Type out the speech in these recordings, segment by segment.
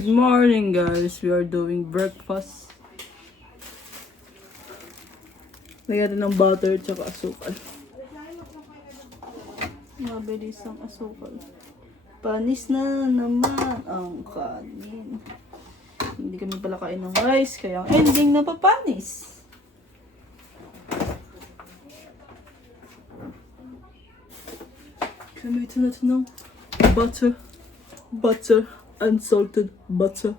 Good morning guys, we are doing breakfast. Lagyan natin ng butter at saka asukal. Mabilis ang asukal. Panis na naman ang kanin. Hindi kami pala kain ng rice, kaya ang ending na papanis. Gamitin natin ng butter, unsalted butter.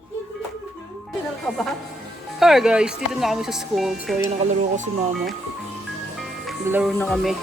Hi guys, dito na kami sa school. So yun, nakalaro ko si mama. Laro na kami.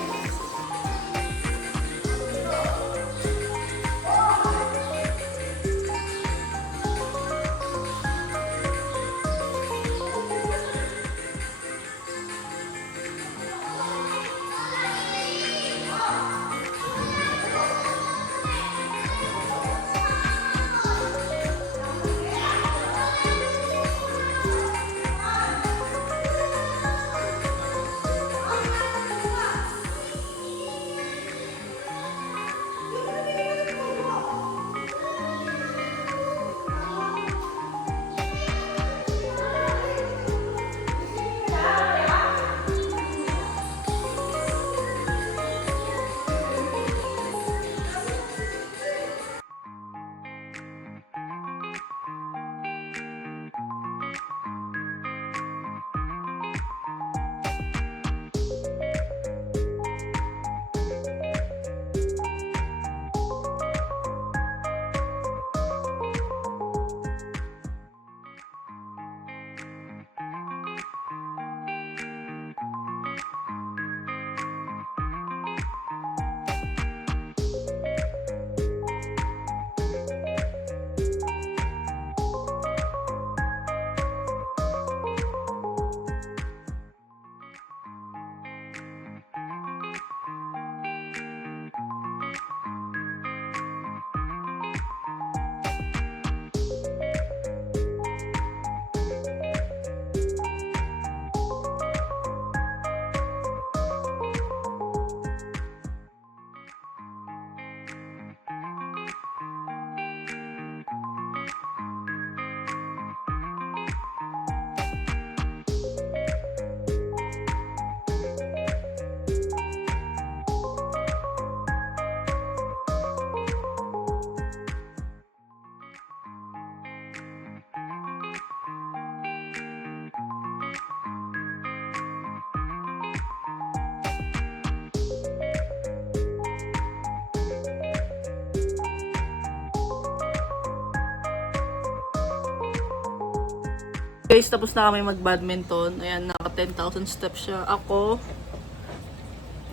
Guys, tapos na kami mag-badminton. Ayan, naka 10,000 steps siya. Ako,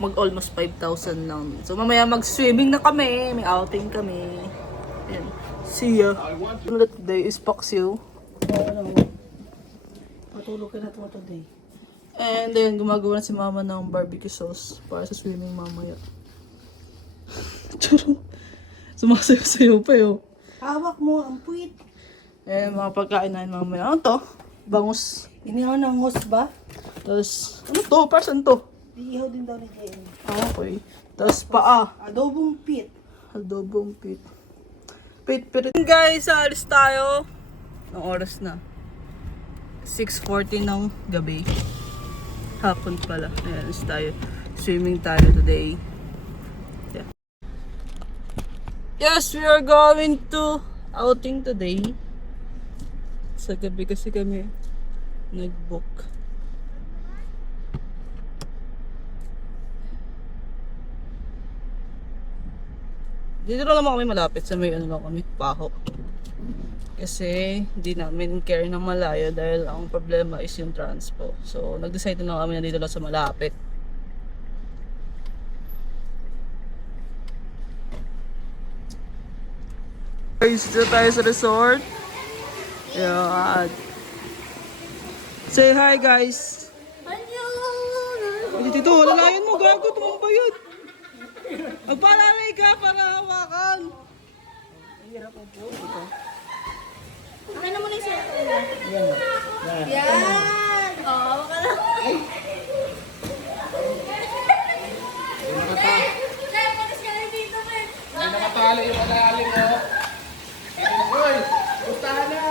mag-almost 5,000 lang. So, mamaya mag-swimming na kami. May outing kami. Ayan. See ya. Ano today is Paksiw. Patulog ka na ito today. And then, gumagawa na si mama ng barbecue sauce para sa swimming mamaya. Charo. Sumasayo-sayo pa yun. Hawak mo ang puwit. Ayan, mga pagkain na yun mamaya. Ano to? Bangus. Inihaw ng host ba? Tapos, ano to? Parsan to? Iihaw din daw ni JM. Okay. Tapos paa. Adobong pit. Adobong pit. Pit. Guys, alis tayo. Ang oras na. 6:40 ng gabi. Hapon pala. Ayan, alis tayo. Swimming tayo today. Yeah. Yes, we are going to outing today. Sa gabi kasi kami nag-book. Dito lang naman kami malapit sa may ano lang kami, Paho. Kasi hindi namin care na malayo dahil ang problema is yung transpo. So nag-decide na kami na dito lang sa malapit. Guys, dito tayo sa resort. Yan. Say hi guys. Hello. Dito, lalayan mo, gago, tumamba yun. Magpalalay ka para hawakan. Hirap po po. Akin na muna yung cellphone mo. Yan! Oo, baka lang. Kaya patis ka rin dito, men. Hindi nakatali yung alalim mo. Uy, gustahan na.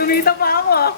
Kumita pa ako ah.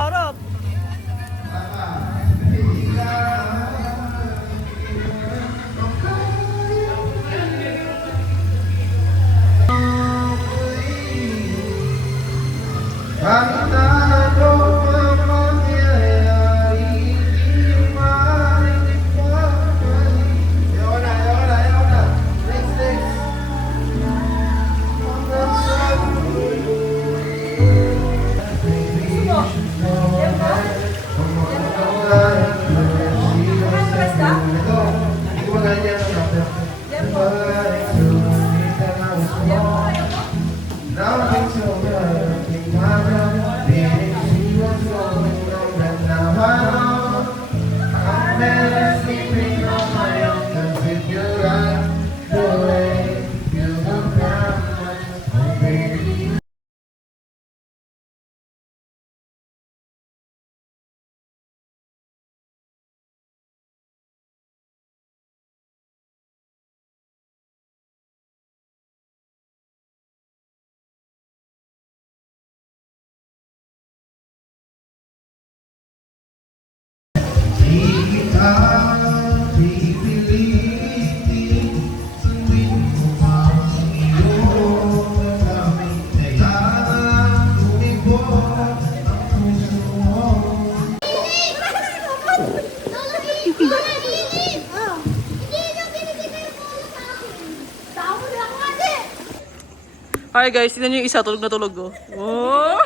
Harap. Hi guys, tignan nyo yung isa, tulog na tulog oh. Oh!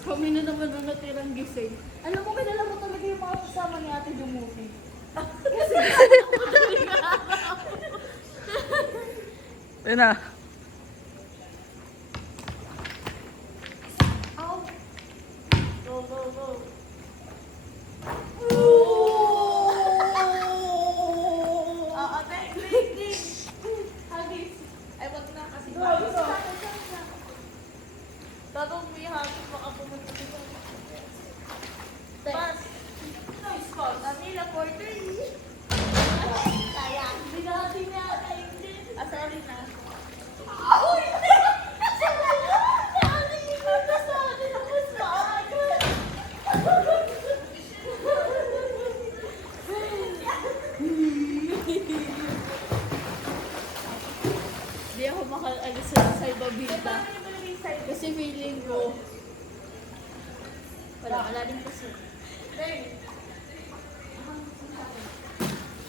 Kami na naman ang natirang gising. Alam mo, kilala mo talaga yung mga kasama ni Ate Dumuki. Ayun na. Ow! Go, go, go. Ate, wait. Hagis. Ay, wag na kasi. Tatong may hagis, baka pumunta dito. Pass. Nice call. Camila, 4-3. Kaya. Binati niya. Sorry na. Uy! Hindi ako makaalis sa ibabita. Kasi feeling ko wala kalalim kasi.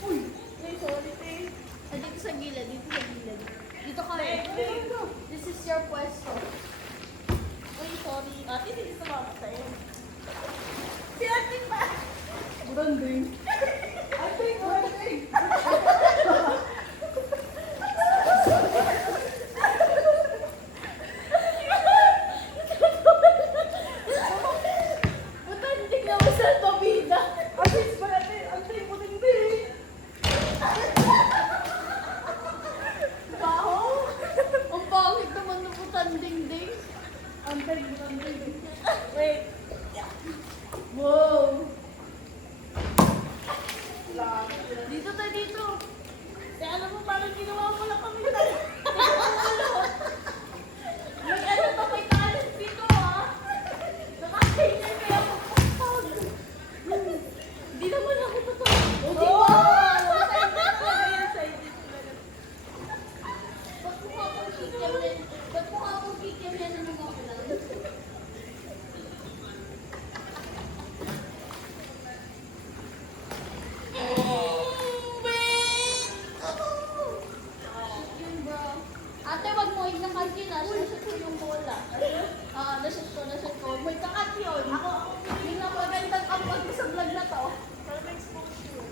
Uy! Ay, sorry, te. Dito sa gilid, dito sa gilid. Dito ka eh. This is your pwesto. Uy, sorry. Wait. Wow. Dito tayo dito. Kaya alam mo, parang ginawa mo lang kami tayo. Mag-ano pa may talent dito, ha? Nakakainay kaya magpapag. Hindi naman ako totoo. Oo! Ba't mukha akong kikiam yan? Ba't mukha akong kikiam yan na nagkakala? Ate, wag mo ng kantina. Nashoot ko yung bola. Nashoot ko. May kakat yun. Biglang magandang upload ko sa vlog na to. Parang exposure.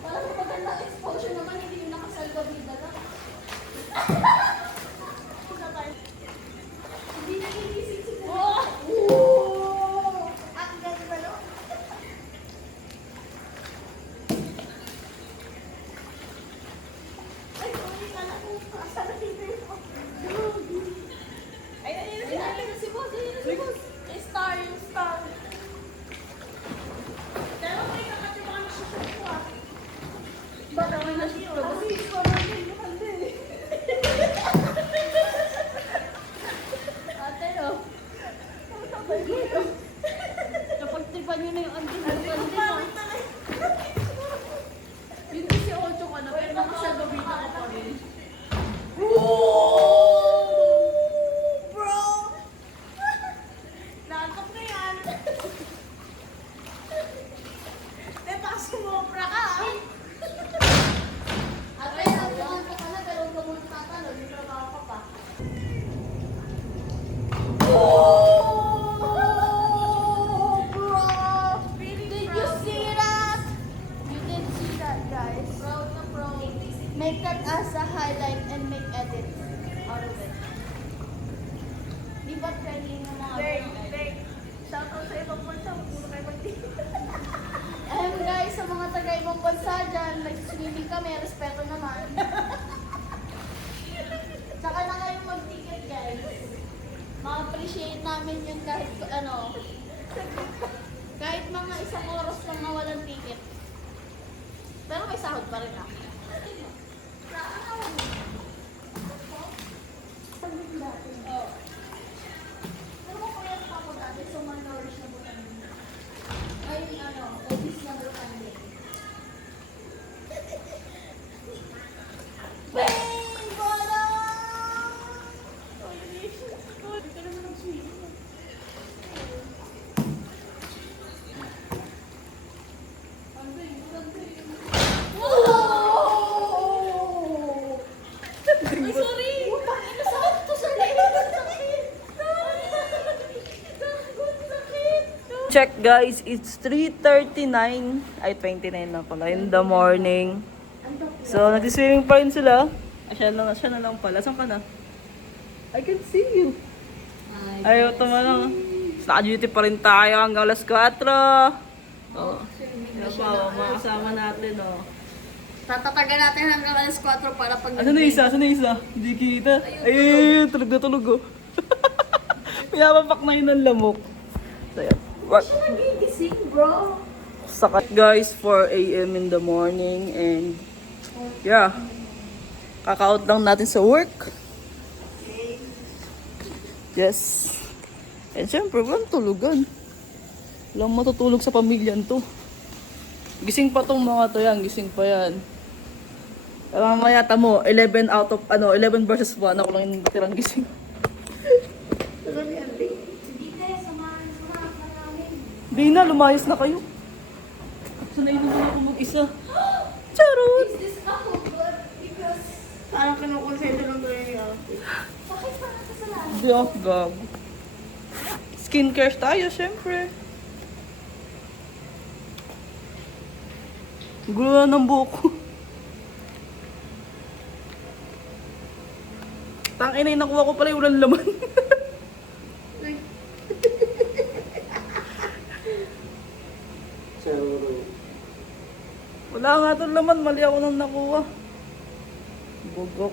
Parang magandang exposure naman. Hindi yung nakasalbabida lang. Hindi nagigising si Kuya. Oo! At ganda, no? Ay, sorry ka na kung saan na tinry mo. Ay, ayun na si Boss. Ayun na si Boss. Star, yung star. Pero may nakatiwa na siya sa kuha. Baka may nasito. Kasi ikaw na yung handa eh. Ate, no? Kapag tipan nyo na yung andin-andin mo. Yung 18 ka na, pero nakasagawin ako pa rin. Bro! Nakakap na yan. Baka sumobra ka, ah. Ate, nagpunta ka na, pero huwag mo tatalo, may trabaho ka pa. Bro! Did you see that? You did see that, guys. Proud na proud. Make that as a highlight and make edit out of it. Di ba trending ng mga shout out sa ibang bansa, puro kayo mag-tito. Guys, sa mga taga ibang bansa dyan, nag-swimming kami, respeto naman. Saka na kayo mag-ticket, guys. Ma-appreciate namin yun kahit ano, kahit mga isang oras lang na walang ticket. Pero may sahod pa rin ako. Oh. Pero mo kaya pa ako dati, so malnourished na bulan. Ay, ano, obese na bulan din. Bang! Bola! Hindi ka naman nag-swim. Wow! Ay, sorry! Nasakit to sa leeg. Sakit! Sakit! Check guys, it's 3:39. Ay, 29 na pala in the morning. So, nag-swimming pa rin sila. Ay, siya na lang pala. Saan ka na? I can see you. Ayaw, tama lang. Naka-duty pa rin tayo hanggang alas 4. Oh. Makasama natin, oh. Tatataga natin hanggang alas 4 para pag... Asan na isa? Asan na isa? Hindi kita. Ay, tulog na tulog, oh. Pinapapak na yun ng lamok. So, yan. Siya nagigising, bro. Sakat guys, 4 a.m. in the morning and yeah, kaka-out lang natin sa work. Yes. And syempre, walang tulugan. Walang matutulog sa pamilyan to. Gising pa tong mga to yan, gising pa yan. Pero mamaya mo, 11 out of, 11 versus 1, ako lang yung tirang gising. Hindi kayo, samahan ka namin. Di na, lumayas na kayo. Sanay naman ako mag-isa. Charot! Is this ako good? Because... Parang kinukonsento lang ko yung outfit. Bakit pa nakasalanan? Di off gag. Skincare tayo, syempre. Gulo na ng buhok ko. Tangina, nakuha ko pala yung walang laman. Wala nga itong laman, mali ako nang nakuha. Bugok.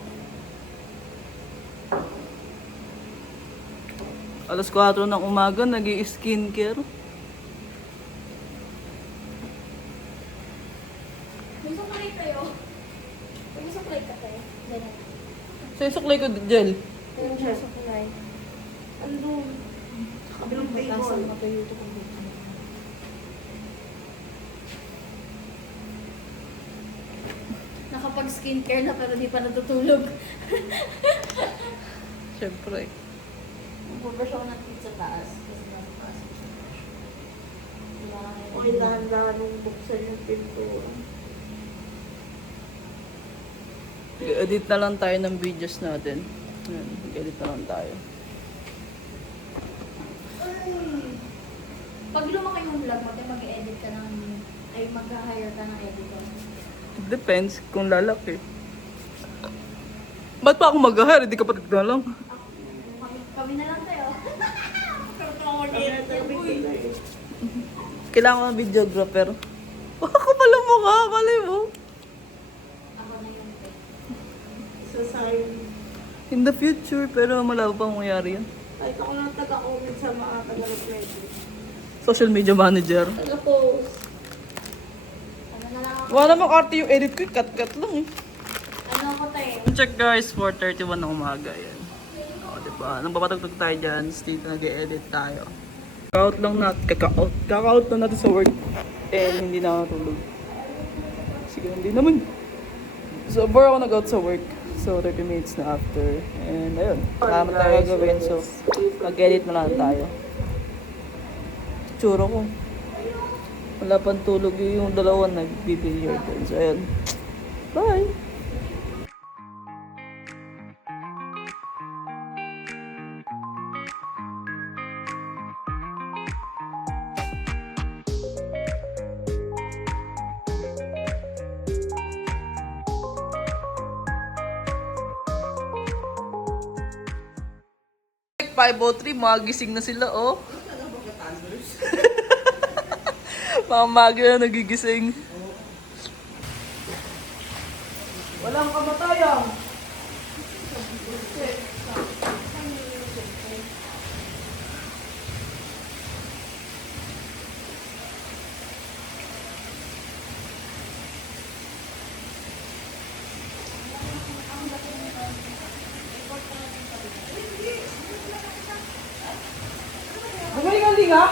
Alas 4 ng umaga, nag-i-skincare. May suklay kayo. May suklay ka tayo. Ganun. So, yung suklay ko, gel. Yung suklay. Andun. Kabilang table. Nakapag-skincare na pero di pa natutulog. Siyempre. Magbabrush ako ng teeth sa taas. Kasi nasa taas. Okay, dahan-dahan nung buksan yung pintura. I-edit na lang tayo ng videos natin. Ayan, i-edit na lang tayo. Pag lumaki yung vlog mo, mag-edit ka ng, ay mag-hire ka ng editor. It depends kung lalaki. Ba't pa ako mag-hire? Hindi kapatid na lang. Kami na lang tayo. Kailangan ko ng videographer. Ako pala mukha, malay mo. Ako na yung pet. Sa sign. In the future, pero malabo pa mangyari yan. Kahit ako lang taga-comment sa mga taga-replete. Social media manager. Taga-post. Ano na lang ako? Wala namang arte yung edit ko, cut-cut lang eh. Ano ako tayo? Check guys, 4:31 ng umaga yan. O, diba? Nang papatugtog tayo dyan, dito nag-edit tayo. Kaka-out lang natin, kaka-out lang natin sa work. And hindi nakatulog. Sige, hindi naman. So, before ako nag-out sa work. So, 30 minutes na after. And ayun, marami tayo gagawin. So, mag-edit na lang tayo. Tsura ko. Wala pang tulog yung dalawa nag-billiard. So, ayun. Bye! Like 5:03, magising na sila, oh. Mga maga na nagigising. Walang kamatayan. Bumalik ang linga?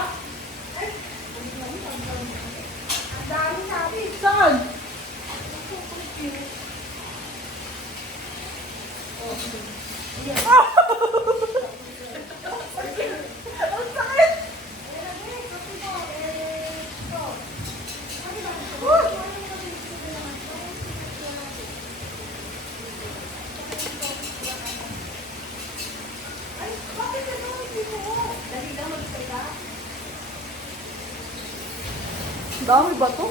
Saan? Dami ba to?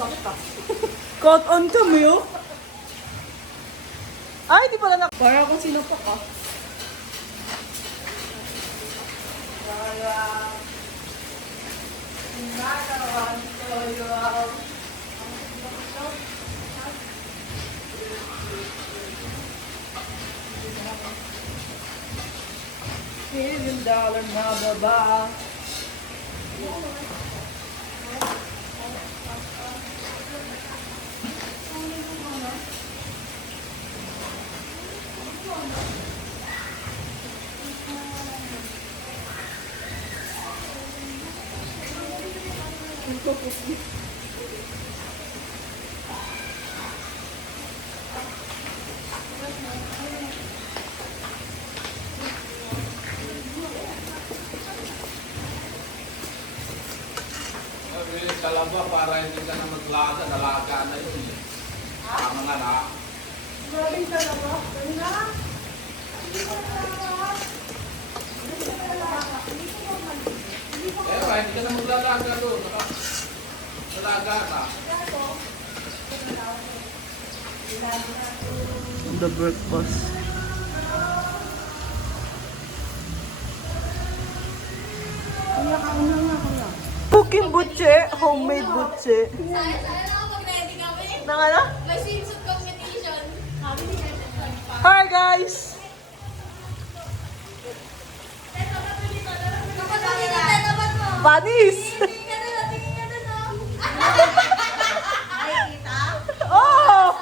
Sakta. Caught on kami, oh. Ay, di pala na. Para akong sinapak, ah. $1 na baba. Kalaba para hindi ka na maglaga, nalaga na yun. Tama nga na. Maraming dalawa. Ganda. Pero hindi ka na maglalaga doon. Nalaga ka. The breakfast. Kuya, kauna nga kuya. Cooking butche, homemade butche. Sana na mag-ready kami. Nang ano? May swimsuit competition. Kami ni Hi guys! guys! Panis! Oh!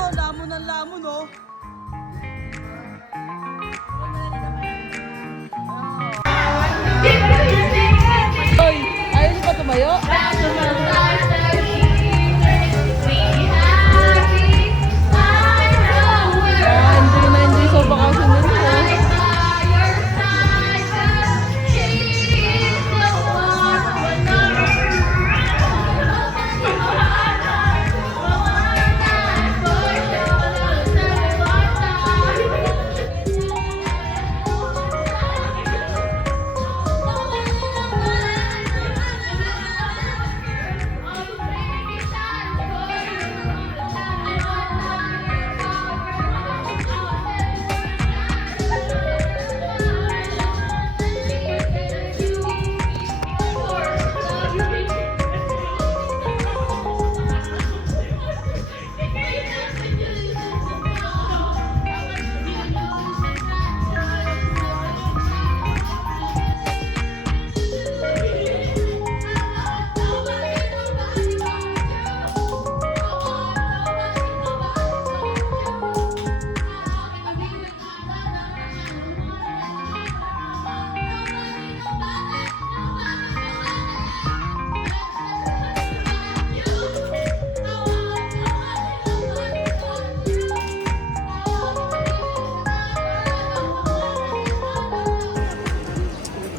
Oh, lamon ng lamon, oh. Hoy, ayaw niyo pa tumayo? Enjoy na enjoy sa bakasyon nila.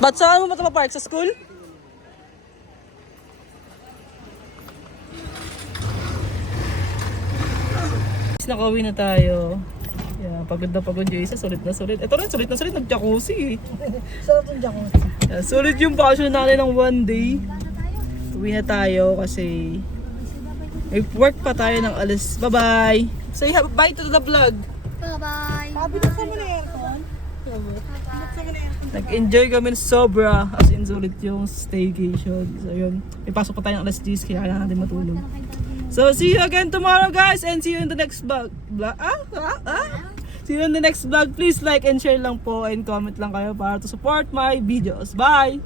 Ba't saan mo ba ito mapark? Sa school? Nakauwi na tayo. Yeah, pagod na pagod yung isa. Sulit na sulit. Ito rin, sulit na sulit. Nag-jacuzzi eh. Sarap yung jacuzzi. Yeah, sulit yung bakasyon natin ng one day. Uwi na tayo kasi may work pa tayo ng alas. Bye-bye! Say bye to the vlog! Bye-bye. Binuksan mo na yung aircon? Binuksan mo na yung aircon. Nag-enjoy kami sobra as in sulit yung staycation. So yun, may pasok pa tayo ng alas 10 kaya kailangan natin matulog. So see you again tomorrow guys and see you in the next vlog. See you in the next vlog. Please like and share lang po and comment lang kayo para to support my videos. Bye!